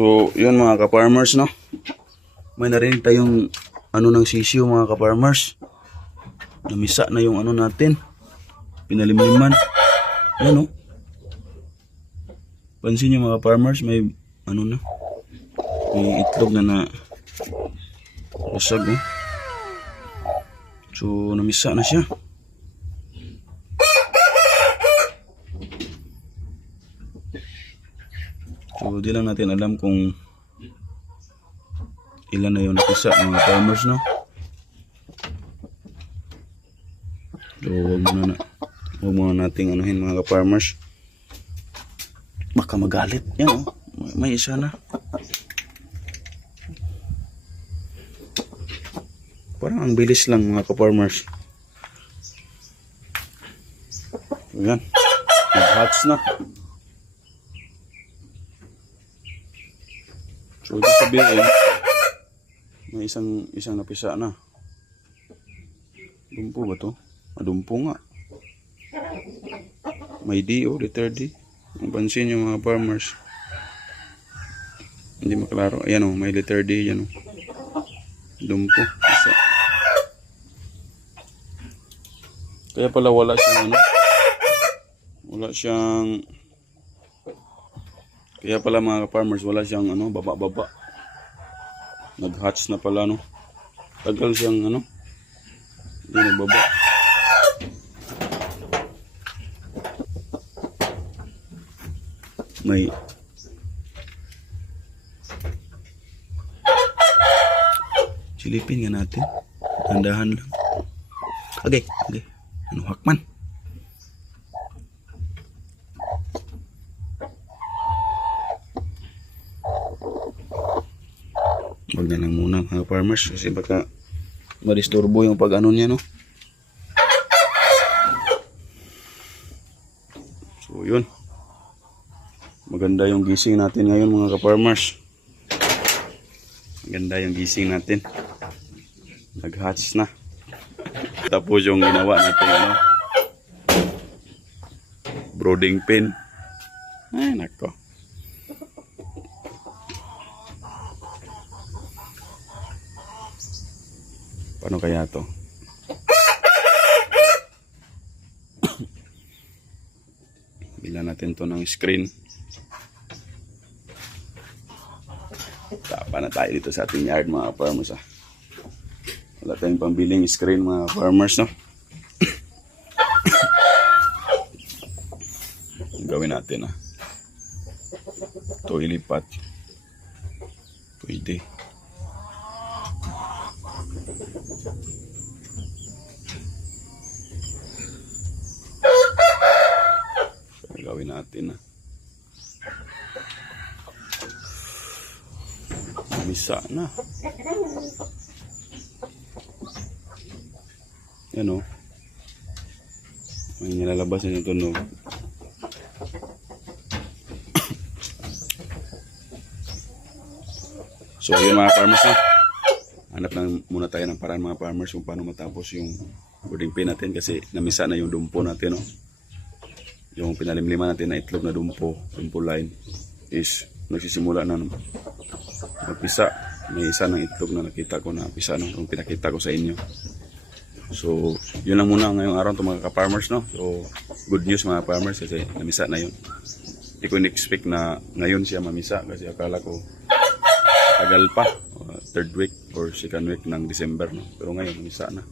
So, yun mga ka-farmers, no? May narinig tayong ano ng sisiyo mga ka-farmers. Namisa na yung ano natin. Pinalimliman. Yan, no? Pansin nyo mga farmers, may ano na. May itlog na basag, no? So, namisa na siya. So, di lang natin alam kung ilan na yung napisa mga farmers, no? So, huwag muna nating anuhin mga farmers. Baka magalit. Yan, oh. May isa na. Parang ang bilis lang mga ka-farmers. Ayan. Nag-hatch na. So, ito sabihin, may isang napisa na. Dumpo ba to? Dumpo nga. May D, oh, letter D. Pansin nyo mga farmers. Hindi maklaro. Ayan, oh, may letter D. Ayan, oh. Dumpo. Isa. Kaya pala wala siyang ano. Kaya pala mga farmers wala siyang ano, baba-baba. Nag-hatch na pala, no. Tagal siyang ano. Hindi nagbaba. May silipin nga natin. Tandahan lang. Okay. Ano hakman? Wag na lang muna mga farmers kasi baka madisturbo yung pag ano niya, no? So yun, maganda yung gising natin ngayon mga ka-farmers. Maganda yung gising natin. Nag-hatch na. Tapos yung ginawa natin ano, brooding pen. Ay nako. Paano kaya to? Bilan natin to ng screen. Tapa na tayo dito sa ating yard mga farmers, ah. Wala tayong pambiling screen mga farmers, no? Gawin natin, ah. Ito ilipat. Pwede. Gawin natin, ah. Misa na. Yan, oh. May nilalabas na yung tunog. So yun mga farmers, na hanap lang muna tayo ng paraan mga farmers kung paano matapos yung brooding pen natin kasi namisa na yung dumpo natin, no? Yung pinalimliman natin na itlog na dumpo line is nagsisimula na magpisa. May isa ng itlog na nakita ko na pisa, no? Kung pinakita ko sa inyo. So yun lang muna ngayong araw to mga ka-farmers, no? So good news mga farmers kasi namisa na yun. Hindi ko in-expect na ngayon siya mamisa kasi akala ko tagal pa, third week or second week ng December, no? Pero ngayon namisa na.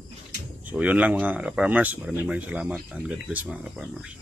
So yun lang mga ka-farmers. Maraming salamat and God bless mga ka-farmers.